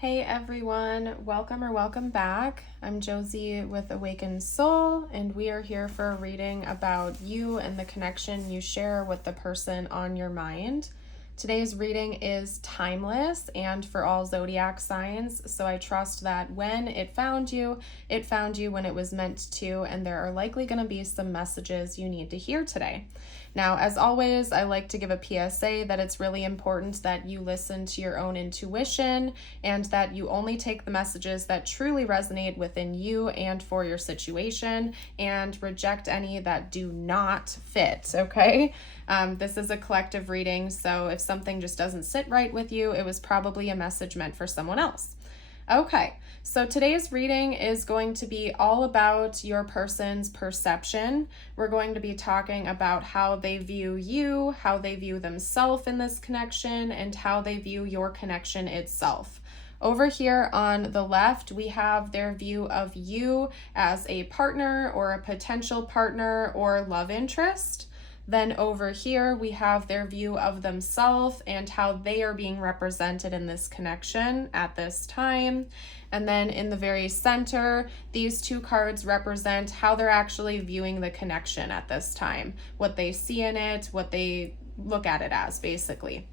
Hey everyone, welcome or welcome back. I'm Josie with Awakened Soul, and we are here for a reading about you and the connection you share with the person on your mind. Today's reading is timeless and for all zodiac signs, so I trust that when it found you when it was meant to, and there are likely going to be some messages you need to hear today. Now, as always, I like to give a PSA that it's really important that you listen to your own intuition and that you only take the messages that truly resonate within you and for your situation and reject any that do not fit, okay? This is a collective reading, so if something just doesn't sit right with you, it was probably a message meant for someone else. Okay, so today's reading is going to be all about your person's perception. We're going to be talking about how they view you, how they view themselves in this connection, and how they view your connection itself. Over here on the left, we have their view of you as a partner or a potential partner or love interest. Then over here, we have their view of themselves and how they are being represented in this connection at this time. And then in the very center, these two cards represent how they're actually viewing the connection at this time, what they see in it, what they look at it as, basically.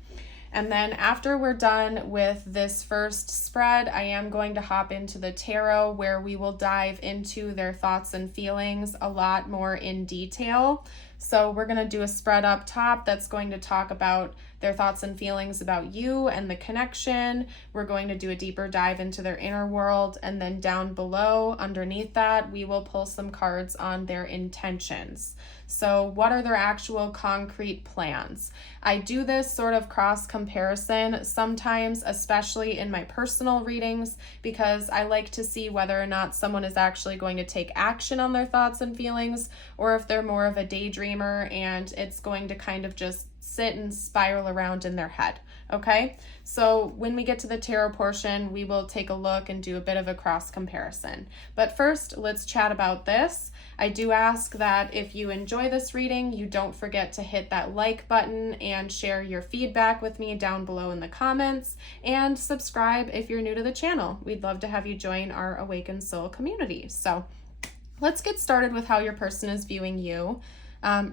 And then after we're done with this first spread, I am going to hop into the tarot where we will dive into their thoughts and feelings a lot more in detail. So we're going to do a spread up top that's going to talk about their thoughts and feelings about you and the connection. We're going to do a deeper dive into their inner world. And then down below, underneath that, we will pull some cards on their intentions. So what are their actual concrete plans? I do this sort of cross comparison sometimes, especially in my personal readings, because I like to see whether or not someone is actually going to take action on their thoughts and feelings, or if they're more of a daydreamer and it's going to kind of just sit and spiral around in their head. Okay, so when we get to the tarot portion, we will take a look and do a bit of a cross comparison. But first, let's chat about this. I do ask that if you enjoy this reading, you don't forget to hit that like button and share your feedback with me down below in the comments, and subscribe if you're new to the channel. We'd love to have you join our Awakened Soul community. So let's get started with how your person is viewing you.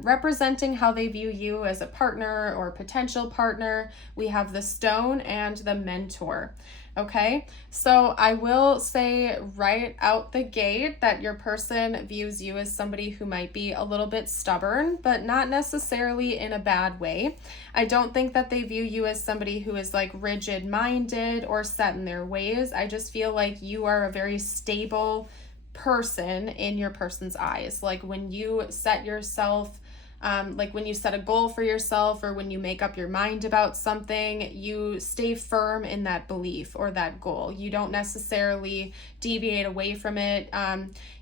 Representing how they view you as a partner or potential partner, we have the Stone and the Mentor. Okay, so I will say right out the gate that your person views you as somebody who might be a little bit stubborn, but not necessarily in a bad way. I don't think that they view you as somebody who is like rigid-minded or set in their ways. I just feel like you are a very stable person in your person's eyes. Like when you set yourself, like when you set a goal for yourself or when you make up your mind about something, you stay firm in that belief or that goal. You don't necessarily deviate away from it.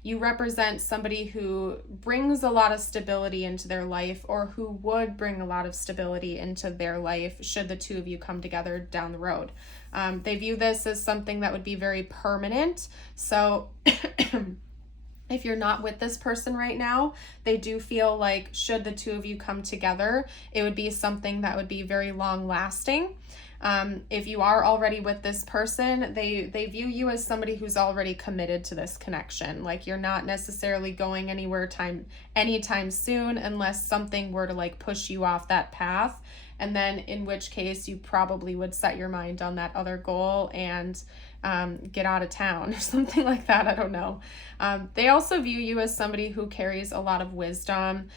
You represent somebody who brings a lot of stability into their life, or who would bring a lot of stability into their life should the two of you come together down the road. They view this as something that would be very permanent. So if you're not with this person right now, they do feel like should the two of you come together, it would be something that would be very long lasting. If you are already with this person, they view you as somebody who's already committed to this connection. Like you're not necessarily going anywhere anytime soon unless something were to like push you off that path. And then in which case you probably would set your mind on that other goal and get out of town or something like that. I don't know. They also view you as somebody who carries a lot of wisdom.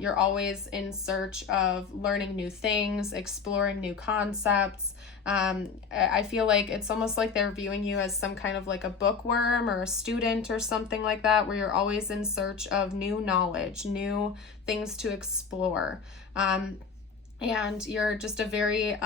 You're always in search of learning new things, exploring new concepts. I feel like it's almost like they're viewing you as some kind of like a bookworm or a student or something like that, where you're always in search of new knowledge, new things to explore. And you're just a very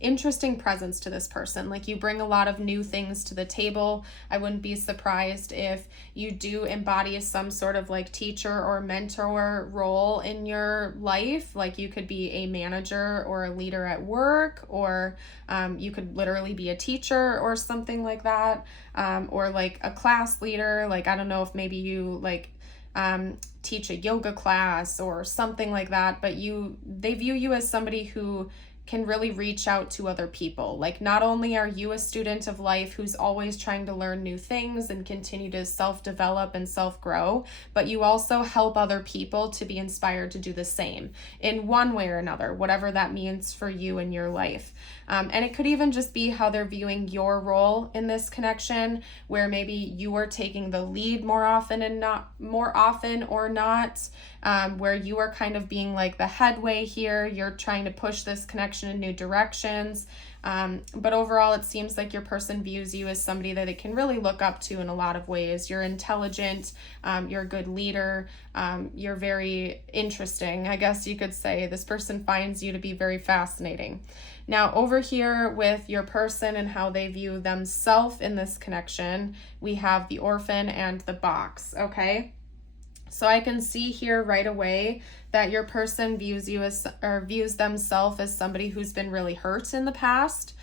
interesting presence to this person. Like you bring a lot of new things to the table. I wouldn't be surprised if you do embody some sort of like teacher or mentor role in your life. Like you could be a manager or a leader at work, or you could literally be a teacher or something like that, or like a class leader. Like I don't know if maybe you like teach a yoga class or something like that, but they view you as somebody who can really reach out to other people. Like, not only are you a student of life who's always trying to learn new things and continue to self-develop and self-grow, but you also help other people to be inspired to do the same in one way or another, whatever that means for you in your life. And it could even just be how they're viewing your role in this connection, where maybe you are taking the lead more often or not, where you are kind of being like the headway here. You're trying to push this connection in new directions. But overall, it seems like your person views you as somebody that they can really look up to in a lot of ways. You're intelligent, you're a good leader, you're very interesting, I guess you could say. This person finds you to be very fascinating. Now, over here with your person and how they view themselves in this connection, we have the orphan and the box, okay? So I can see here right away that your person views themselves as somebody who's been really hurt in the past.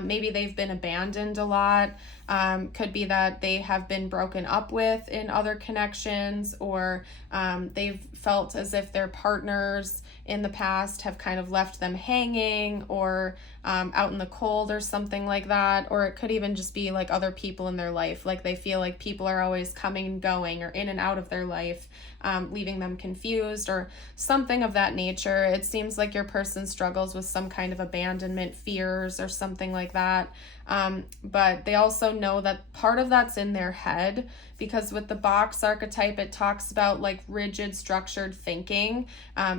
Maybe they've been abandoned a lot. Could be that they have been broken up with in other connections, or they've felt as if their partners in the past have kind of left them hanging, or out in the cold or something like that. Or it could even just be like other people in their life, like they feel like people are always coming and going or in and out of their life, leaving them confused or something of that nature. It seems like your person struggles with some kind of abandonment fears or something like that. But they also know that part of that's in their head, because with the box archetype, it talks about like rigid, structured thinking.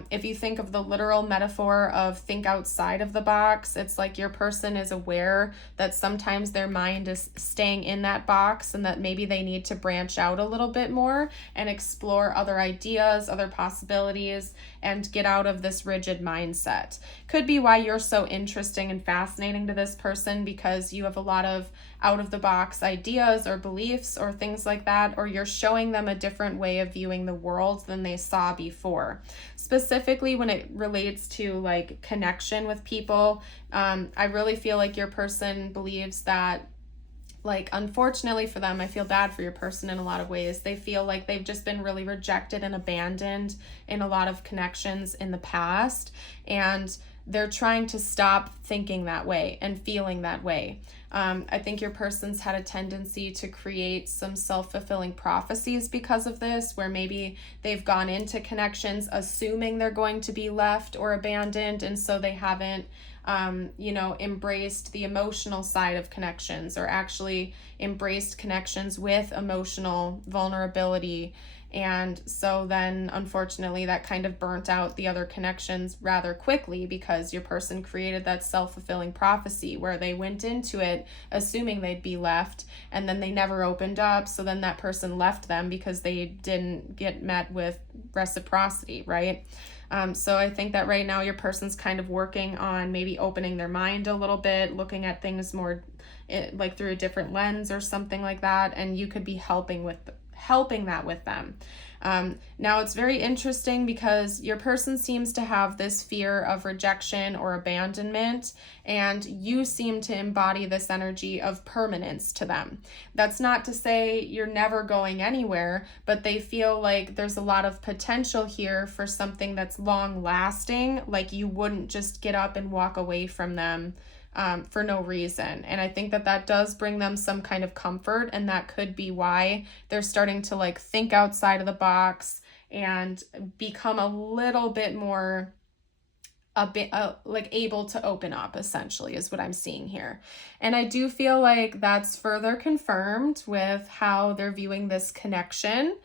If you think of the literal metaphor of think outside of the box, it's like your person is aware that sometimes their mind is staying in that box and that maybe they need to branch out a little bit more and explore other ideas, other possibilities, and get out of this rigid mindset. Could be why you're so interesting and fascinating to this person, because you have a lot of out of the box ideas or beliefs or things like that, or you're showing them a different way of viewing the world than they saw before. Specifically when it relates to like connection with people, I really feel like your person believes that, like, unfortunately for them, I feel bad for your person in a lot of ways. They feel like they've just been really rejected and abandoned in a lot of connections in the past, and they're trying to stop thinking that way and feeling that way. I think your person's had a tendency to create some self-fulfilling prophecies because of this, where maybe they've gone into connections assuming they're going to be left or abandoned, and so they haven't embraced the emotional side of connections, or actually embraced connections with emotional vulnerability. And so then, unfortunately, that kind of burnt out the other connections rather quickly, because your person created that self-fulfilling prophecy where they went into it assuming they'd be left, and then they never opened up. So then that person left them because they didn't get met with reciprocity, right? So I think that right now your person's kind of working on maybe opening their mind a little bit, looking at things more like through a different lens or something like that, and you could be helping that with them. Now it's very interesting because your person seems to have this fear of rejection or abandonment, and you seem to embody this energy of permanence to them. That's not to say you're never going anywhere, but they feel like there's a lot of potential here for something that's long lasting, like you wouldn't just get up and walk away from them for no reason. And I think that does bring them some kind of comfort, and that could be why they're starting to like think outside of the box and become a little bit more like able to open up, essentially, is what I'm seeing here. And I do feel like that's further confirmed with how they're viewing this connection.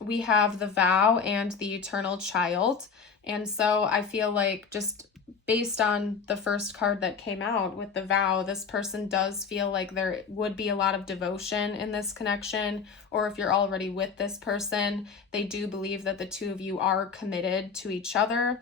We have the vow and the eternal child. And so I feel like, just based on the first card that came out with the vow, this person does feel like there would be a lot of devotion in this connection, or if you're already with this person, they do believe that the two of you are committed to each other.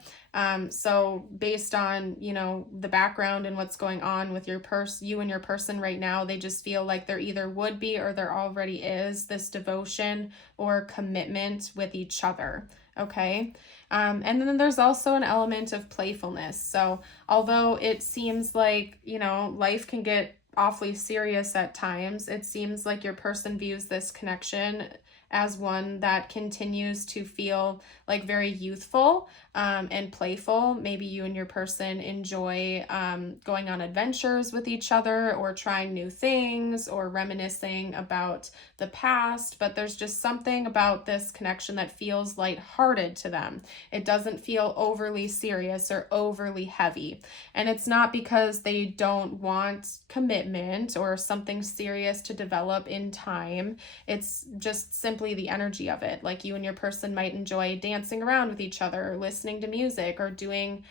So based on, the background and what's going on with you and your person right now, they just feel like there either would be or there already is this devotion or commitment with each other. Okay. And then there's also an element of playfulness. So although it seems like, life can get awfully serious at times, it seems like your person views this connection as one that continues to feel like very youthful and playful. Maybe you and your person enjoy going on adventures with each other, or trying new things, or reminiscing about the past, but there's just something about this connection that feels lighthearted to them. It doesn't feel overly serious or overly heavy. And it's not because they don't want commitment or something serious to develop in time. It's just simply the energy of it. Like, you and your person might enjoy dancing around with each other, or listening to music, or doing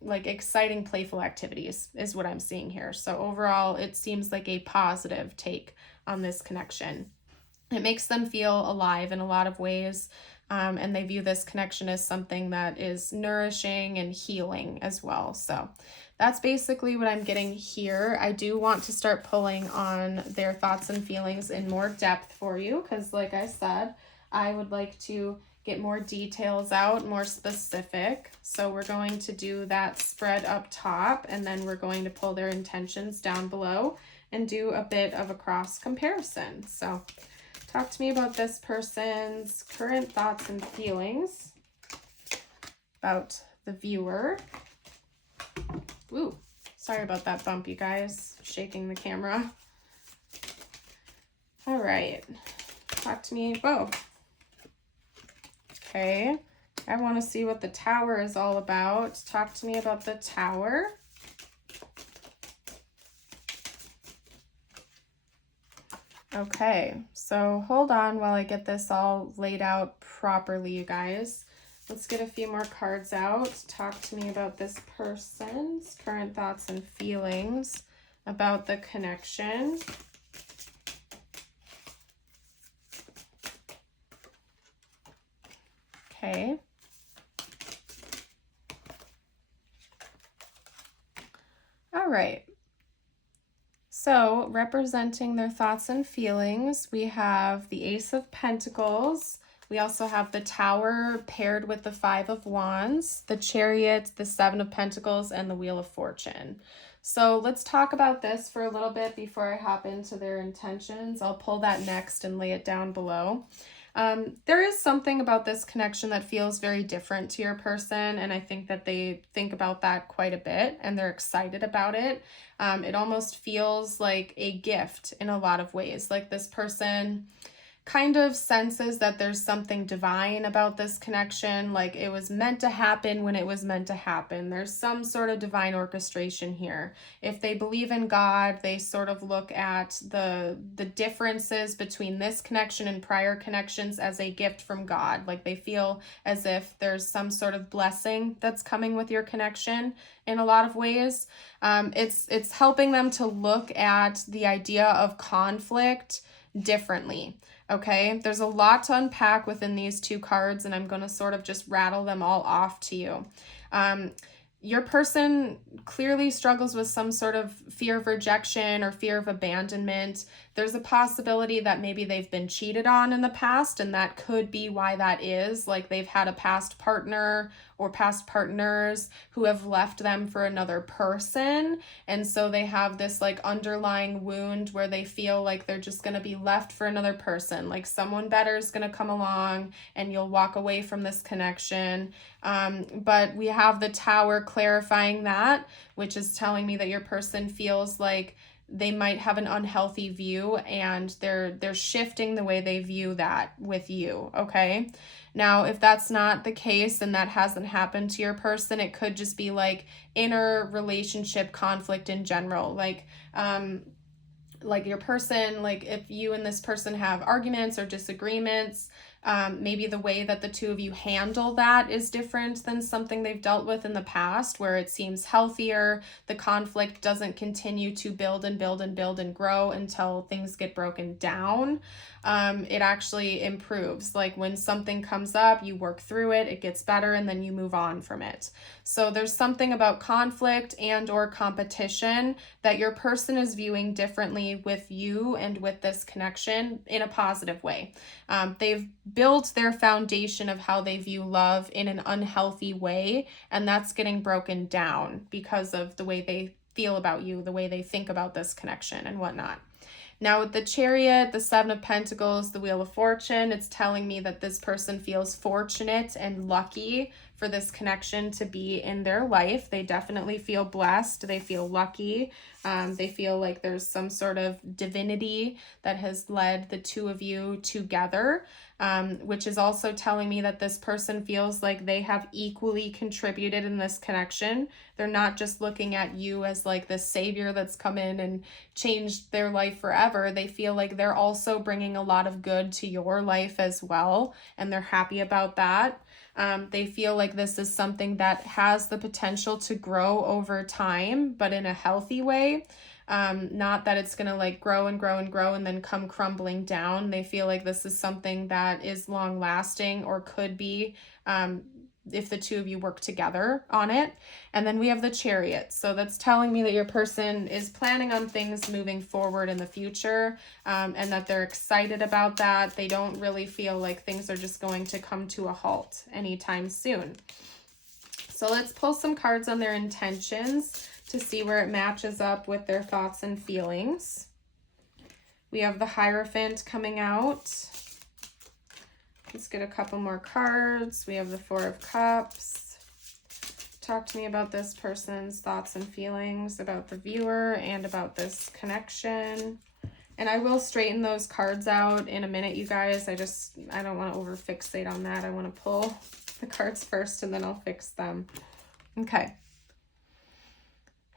like exciting, playful activities is what I'm seeing here. So overall, it seems like a positive take on this connection. It makes them feel alive in a lot of ways, and they view this connection as something that is nourishing and healing as well. So that's basically what I'm getting here. I do want to start pulling on their thoughts and feelings in more depth for you, because like I said, I would like to get more details out, more specific. So we're going to do that spread up top, and then we're going to pull their intentions down below and do a bit of a cross comparison. So talk to me about this person's current thoughts and feelings about the viewer. Ooh, sorry about that bump, you guys. Shaking the camera. All right, talk to me. Whoa. Okay, I want to see what the Tower is all about. Talk to me about the Tower. Okay, so hold on while I get this all laid out properly, you guys. Let's get a few more cards out. Talk to me about this person's current thoughts and feelings about the connection. Okay. All right. So, representing their thoughts and feelings, we have the Ace of Pentacles. We also have the Tower paired with the Five of Wands, the Chariot, the Seven of Pentacles, and the Wheel of Fortune. So let's talk about this for a little bit before I hop into their intentions. I'll pull that next and lay it down below. There is something about this connection that feels very different to your person, and I think that they think about that quite a bit, and they're excited about it. It almost feels like a gift in a lot of ways. Like, this person kind of senses that there's something divine about this connection, like it was meant to happen when it was meant to happen. There's some sort of divine orchestration here. If they believe in God, they sort of look at the differences between this connection and prior connections as a gift from God. Like, they feel as if there's some sort of blessing that's coming with your connection in a lot of ways. It's helping them to look at the idea of conflict differently. Okay, there's a lot to unpack within these two cards, and I'm going to sort of just rattle them all off to you. Your person clearly struggles with some sort of fear of rejection or fear of abandonment. There's a possibility that maybe they've been cheated on in the past, and that could be why that is. Like, they've had a past partner or past partners who have left them for another person, and so they have this like underlying wound where they feel like they're just going to be left for another person. Like, someone better is going to come along and you'll walk away from this connection. But we have the Tower clarifying that, which is telling me that your person feels like they might have an unhealthy view, and they're shifting the way they view that with you. Okay, now if that's not the case and that hasn't happened to your person, it could just be like inner relationship conflict in general. Like your person, like if you and this person have arguments or disagreements, maybe the way that the two of you handle that is different than something they've dealt with in the past, where it seems healthier. The conflict doesn't continue to build and build and build and grow until things get broken down. It actually improves. Like, when something comes up, you work through it, it gets better, and then you move on from it. So there's something about conflict and or competition that your person is viewing differently with you and with this connection in a positive way. They've built their foundation of how they view love in an unhealthy way, and that's getting broken down because of the way they feel about you, the way they think about this connection and whatnot. Now with the Chariot, the Seven of Pentacles, the Wheel of Fortune, it's telling me that this person feels fortunate and lucky for this connection to be in their life. They definitely feel blessed. They feel lucky. They feel like there's some sort of divinity that has led the two of you together, which is also telling me that this person feels like they have equally contributed in this connection. They're not just looking at you as like the savior that's come in and changed their life forever. They feel like they're also bringing a lot of good to your life as well, and they're happy about that. They feel like this is something that has the potential to grow over time, but in a healthy way. Not that it's going to like grow and grow and grow and then come crumbling down. They feel like this is something that is long lasting, or could be, if the two of you work together on it. And then we have the Chariot. So that's telling me that your person is planning on things moving forward in the future, and that they're excited about that. They don't really feel like things are just going to come to a halt anytime soon. So let's pull some cards on their intentions to see where it matches up with their thoughts and feelings. We have the Hierophant coming out. Let's get a couple more cards. We have the Four of Cups. Talk to me about this person's thoughts and feelings about the viewer and about this connection. And I will straighten those cards out in a minute, you guys. I don't want to over fixate on that. I want to pull the cards first and then I'll fix them. Okay.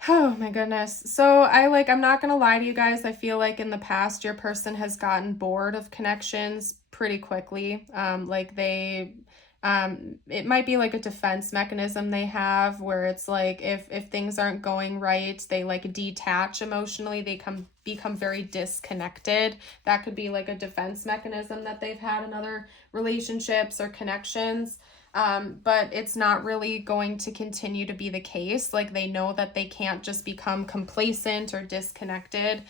Oh my goodness. So I'm not going to lie to you guys. I feel like in the past, your person has gotten bored of connections pretty quickly. It might be like a defense mechanism they have, where it's like, if things aren't going right, they like detach emotionally. They become very disconnected. That could be like a defense mechanism that they've had in other relationships or connections. But it's not really going to continue to be the case. Like, they know that they can't just become complacent or disconnected.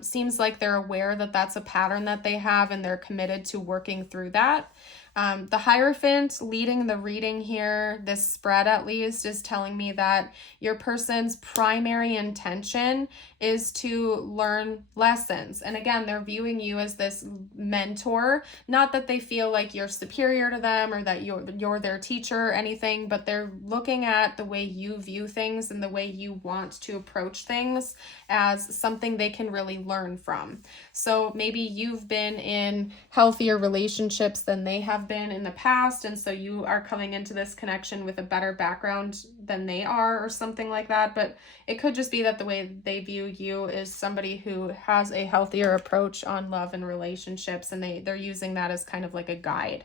Seems like they're aware that that's a pattern that they have, and they're committed to working through that. The Hierophant leading the reading here, this spread at least, is telling me that your person's primary intention is to learn lessons. And again, they're viewing you as this mentor, not that they feel like you're superior to them or that you're their teacher or anything, but they're looking at the way you view things and the way you want to approach things as something they can really learn from. So maybe you've been in healthier relationships than they have been in the past, and so you are coming into this connection with a better background than they are, or something like that. But it could just be that the way they view you is somebody who has a healthier approach on love and relationships, and they're using that as kind of like a guide.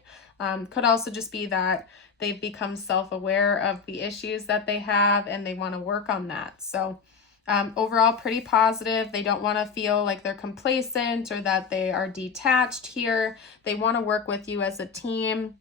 Could also just be that they've become self-aware of the issues that they have and they want to work on that. So overall, pretty positive. They don't want to feel like they're complacent or that they are detached here. They want to work with you as a team.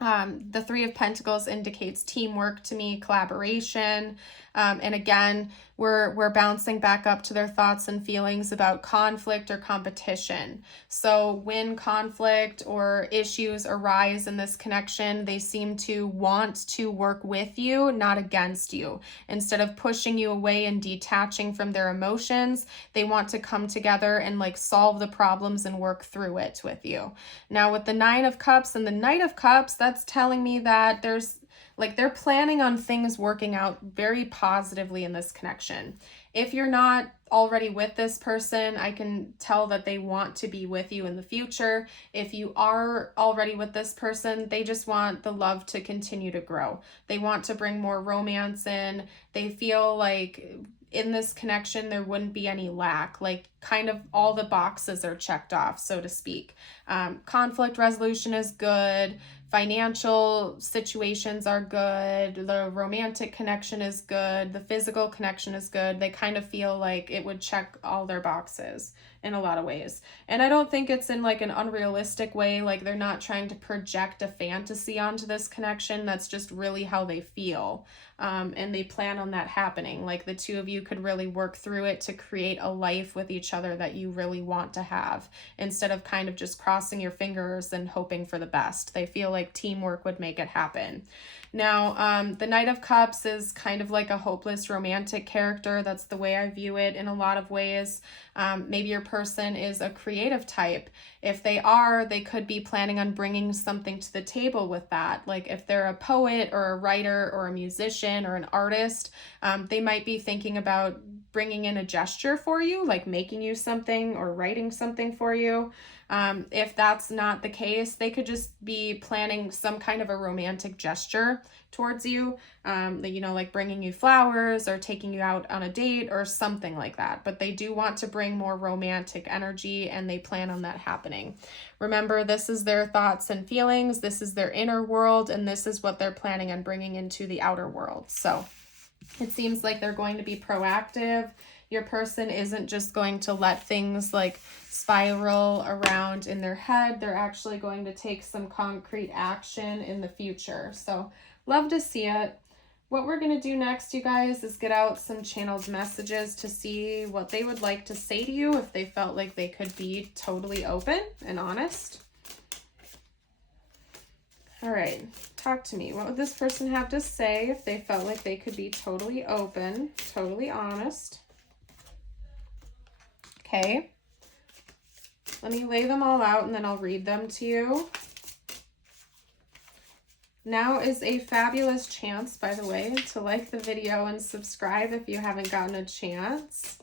The Three of Pentacles indicates teamwork to me, collaboration. And again, we're bouncing back up to their thoughts and feelings about conflict or competition. So when conflict or issues arise in this connection, they seem to want to work with you, not against you. Instead of pushing you away and detaching from their emotions, they want to come together and like solve the problems and work through it with you. Now with the Nine of Cups and the Knight of Cups, that's telling me that they're planning on things working out very positively in this connection. If you're not already with this person, I can tell that they want to be with you in the future. If you are already with this person, they just want the love to continue to grow. They want to bring more romance in. They feel like in this connection, there wouldn't be any lack, like kind of all the boxes are checked off, so to speak. Conflict resolution is good. Financial situations are good. The romantic connection is good. The physical connection is good. They kind of feel like it would check all their boxes in a lot of ways. And I don't think it's in like an unrealistic way. Like they're not trying to project a fantasy onto this connection. That's just really how they feel. And they plan on that happening. Like the two of you could really work through it to create a life with each other that you really want to have, instead of kind of just crossing your fingers and hoping for the best. They feel like like teamwork would make it happen. Now, the Knight of Cups is kind of like a hopeless romantic character. That's the way I view it in a lot of ways. Maybe your person is a creative type. If they are, they could be planning on bringing something to the table with that. Like if they're a poet or a writer or a musician or an artist, they might be thinking about bringing in a gesture for you, like making you something or writing something for you. If that's not the case, they could just be planning some kind of a romantic gesture towards you, like bringing you flowers or taking you out on a date or something like that. But they do want to bring more romantic energy, and they plan on that happening. Remember, this is their thoughts and feelings. This is their inner world, and this is what they're planning on bringing into the outer world. So it seems like they're going to be proactive. Your person isn't just going to let things like spiral around in their head. They're actually going to take some concrete action in the future. So love to see it. What we're going to do next, you guys, is get out some channeled messages to see what they would like to say to you if they felt like they could be totally open and honest. All right, talk to me. What would this person have to say if they felt like they could be totally open, totally honest? Okay. Let me lay them all out and then I'll read them to you. Now is a fabulous chance, by the way, to like the video and subscribe if you haven't gotten a chance.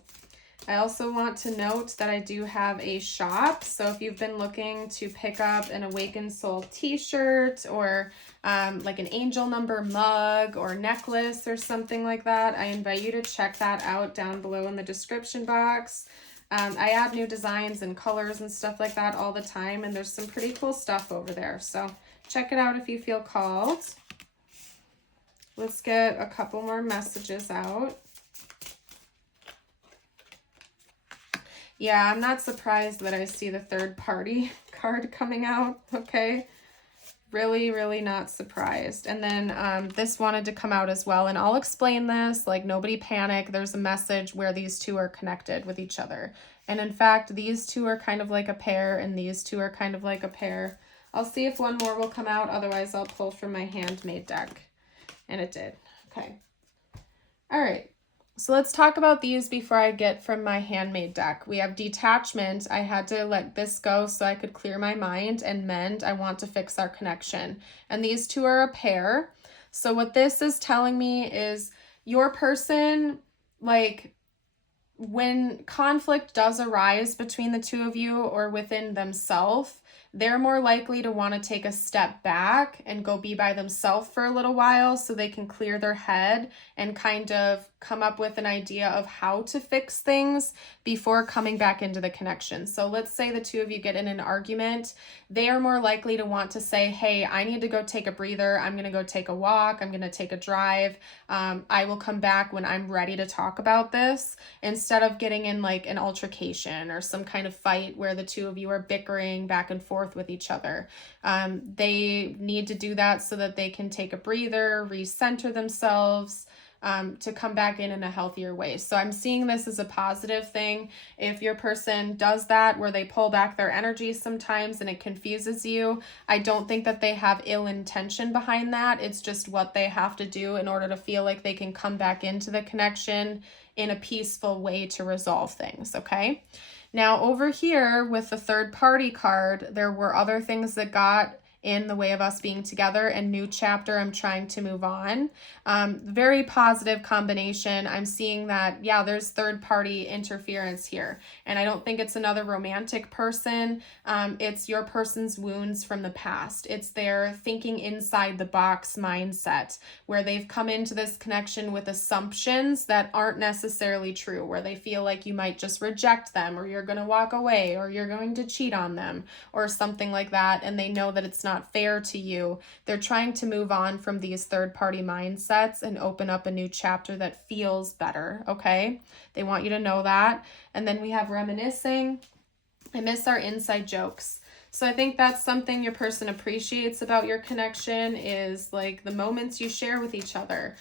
I also want to note that I do have a shop. So if you've been looking to pick up an Awakened Soul t-shirt or like an angel number mug or necklace or something like that, I invite you to check that out down below in the description box. I add new designs and colors and stuff like that all the time, and there's some pretty cool stuff over there. So check it out if you feel called. Let's get a couple more messages out. Yeah, I'm not surprised that I see the third party card coming out, okay? Really, really not surprised. And then this wanted to come out as well, and I'll explain this, like nobody panic. There's a message where these two are connected with each other. And in fact, these two are kind of like a pair, and these two are kind of like a pair. I'll see if one more will come out, otherwise I'll pull from my handmade deck. And it did. Okay. All right. So let's talk about these before I get from my handmade deck. We have detachment. I had to let this go so I could clear my mind, and mend. I want to fix our connection. And these two are a pair. So what this is telling me is your person, like when conflict does arise between the two of you or within themselves, they're more likely to want to take a step back and go be by themselves for a little while so they can clear their head and kind of come up with an idea of how to fix things before coming back into the connection. So let's say the two of you get in an argument. They are more likely to want to say, hey, I need to go take a breather. I'm going to go take a walk. I'm going to take a drive. I will come back when I'm ready to talk about this, instead of getting in like an altercation or some kind of fight where the two of you are bickering back and forth with each other. They need to do that so that they can take a breather, recenter themselves, to come back in a healthier way. So I'm seeing this as a positive thing. If your person does that, where they pull back their energy sometimes and it confuses you, I don't think that they have ill intention behind that. It's just what they have to do in order to feel like they can come back into the connection in a peaceful way to resolve things, okay? Now over here with the third party card, there were other things that got in the way of us being together, and new chapter, I'm trying to move on. Very positive combination. I'm seeing that, yeah, there's third party interference here, and I don't think it's another romantic person. It's your person's wounds from the past. It's their thinking inside the box mindset, where they've come into this connection with assumptions that aren't necessarily true, where they feel like you might just reject them, or you're going to walk away, or you're going to cheat on them, or something like that, and they know that it's not fair to you. They're trying to move on from these third-party mindsets and open up a new chapter that feels better, okay? They want you to know that. And then we have reminiscing. I miss our inside jokes. So I think that's something your person appreciates about your connection is like the moments you share with each other,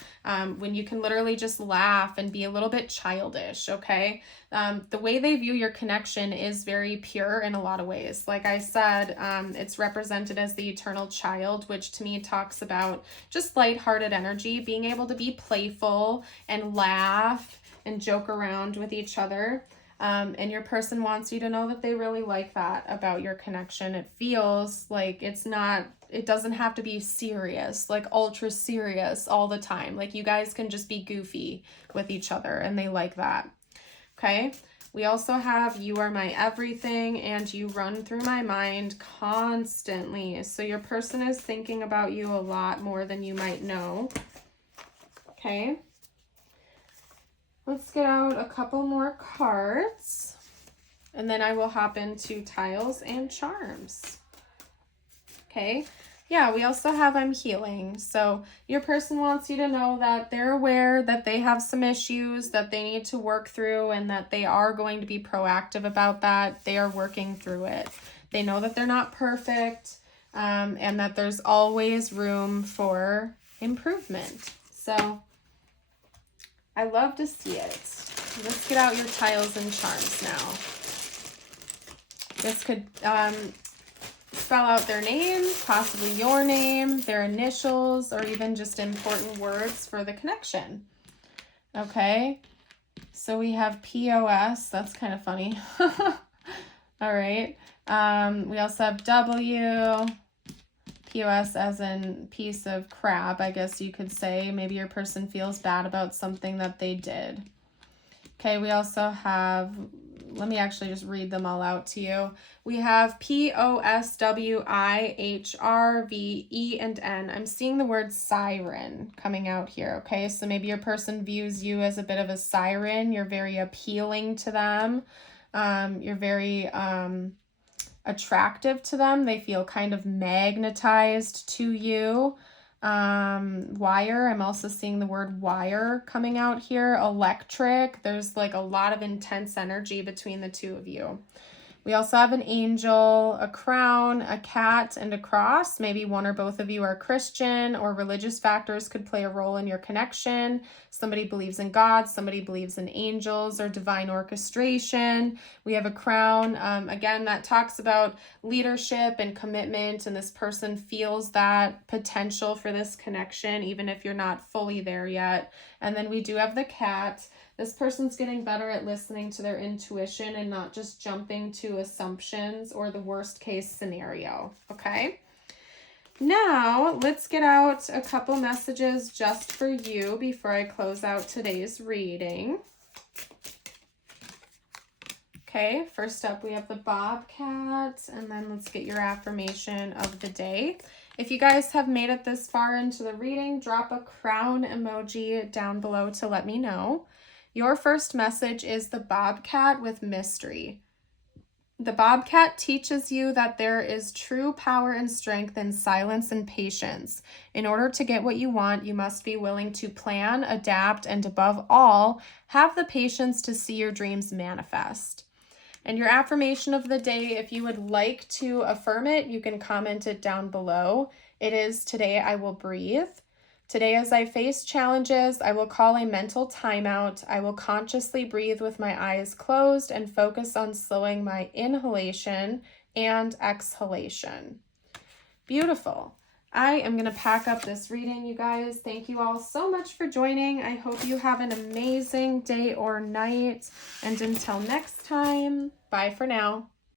when you can literally just laugh and be a little bit childish, okay? The way they view your connection is very pure in a lot of ways. Like I said, it's represented as the eternal child, which to me talks about just lighthearted energy, being able to be playful and laugh and joke around with each other. And your person wants you to know that they really like that about your connection. It feels like it doesn't have to be serious, like ultra serious all the time. Like you guys can just be goofy with each other and they like that. Okay. We also have you are my everything and you run through my mind constantly. So your person is thinking about you a lot more than you might know. Okay. Let's get out a couple more cards, and then I will hop into tiles and charms. Okay, yeah, we also have I'm healing. So your person wants you to know that they're aware that they have some issues that they need to work through and that they are going to be proactive about that. They are working through it. They know that they're not perfect, and that there's always room for improvement. So I love to see it. Let's get out your tiles and charms now. This could spell out their name, possibly your name, their initials, or even just important words for the connection. Okay, so we have POS. That's kind of funny. All right. We also have W. POS as in piece of crap, I guess you could say. Maybe your person feels bad about something that they did. Okay, we also have, let me actually just read them all out to you. We have POSWIHRVE and N. I'm seeing the word siren coming out here, okay? So maybe your person views you as a bit of a siren. You're very appealing to them. You're very attractive to them. They feel kind of magnetized to you. Wire, I'm also seeing the word wire coming out here. Electric, there's like a lot of intense energy between the two of you. We also have an angel, a crown, a cat, and a cross. Maybe one or both of you are Christian, or religious factors could play a role in your connection. Somebody believes in God, somebody believes in angels or divine orchestration. We have a crown. Again, that talks about leadership and commitment, and this person feels that potential for this connection, even if you're not fully there yet. And then we do have the cat. This person's getting better at listening to their intuition and not just jumping to assumptions or the worst case scenario, okay? Now, let's get out a couple messages just for you before I close out today's reading. Okay, first up we have the bobcat, and then let's get your affirmation of the day. If you guys have made it this far into the reading, drop a crown emoji down below to let me know. Your first message is the bobcat with mystery. The bobcat teaches you that there is true power and strength in silence and patience. In order to get what you want, you must be willing to plan, adapt, and above all, have the patience to see your dreams manifest. And your affirmation of the day, if you would like to affirm it, you can comment it down below. It is, today I will breathe. Today, as I face challenges, I will call a mental timeout. I will consciously breathe with my eyes closed and focus on slowing my inhalation and exhalation. Beautiful. I am going to pack up this reading, you guys. Thank you all so much for joining. I hope you have an amazing day or night. And until next time, bye for now.